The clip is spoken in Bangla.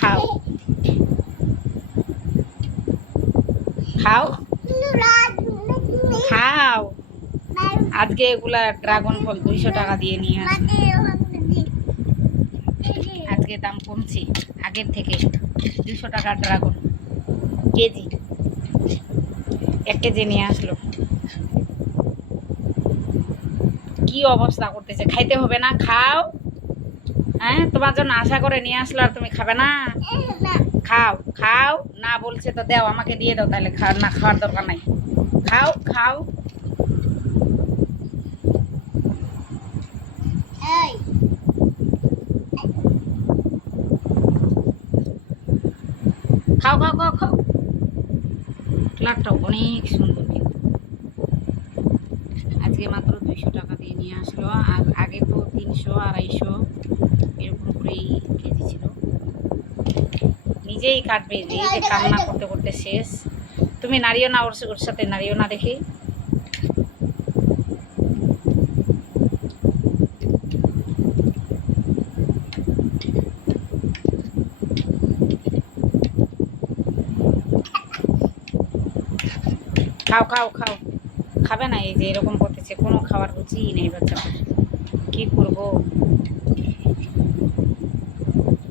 খাও খাও খাও। আজকে এগুলা ড্রাগন ফল 200 টাকা দিয়ে নিয়ে আসবে। আজকে দাম কমছে আগের থেকে, 200 টাকা ড্রাগন কেজি, 1 কেজি নিয়ে আসলো। কি অবস্থা করতেছে, খাইতে হবে না? খাও। হ্যাঁ, তোমার জন্য আশা করে নিয়ে আসলো আর তুমি খাবে না? খাও খাও না বলছে তো দাও, আমাকে দিয়ে দাও তাহলে। না, খাওয়ার দরকার নাই। খাও খাও। খাও খাও খাও খাও। কালারটাও অনেক সুন্দর কিন্তু। আজকে মাত্র 200 টাকা দিয়ে নিয়ে আসলো, আর আগে তো 300 250 এরকম করেই কেজি ছিল। নিজেই কাটবে, যে এই যে কান্না করতে করতে শেষ। তুমি নাড়িও না, ওর সাথে নাড়িও না দেখি। খাও খাও খাও। খাবে না? এই যে এরকম করতেছে, কোনো খাওয়ার রুচিই নেই বাচ্চাদের। কি করবো?